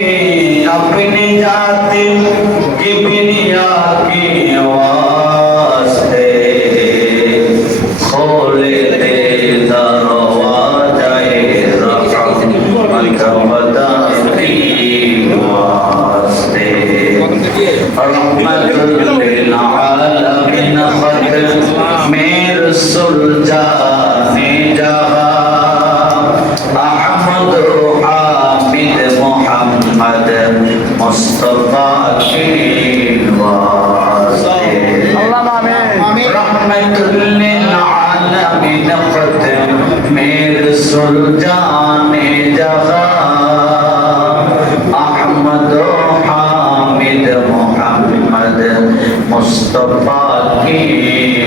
अपने जाते गिबिनिया की आवाज है खोले दे दरवाजाए रखमता की आवाज है रहमत المصطفى في الواسطة اللهم آمين رحمة للعالمين اختم مير سلطان جهان مصطفى کی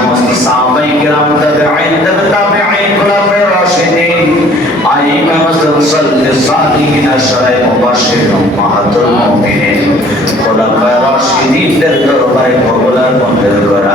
সমস্ত সাহাবাই کرام তাবেঈন তাবেঈন খোলাফায়ে রাশিদিন আইমা মুসলসাল সালিহিন আশরায়ে মুবাশশির মাহাতুল মুমিনিন খোলাফায়ে রাশিদিনদের দরবারে কবুল মঞ্জুর করা।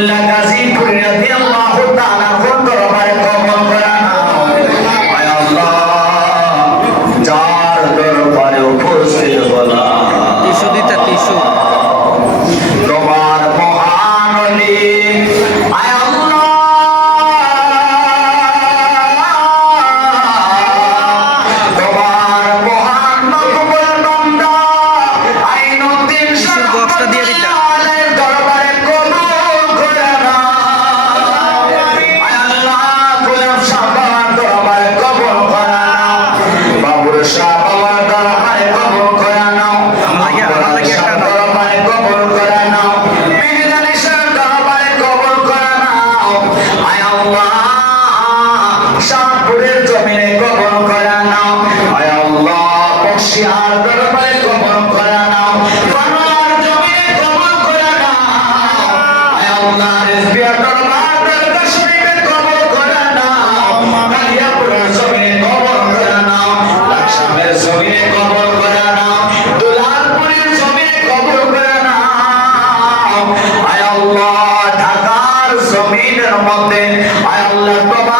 আবদুল্লাহ গাজী মুমিনের মধ্যে আল্লাহ তোমার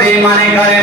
বেমানে করে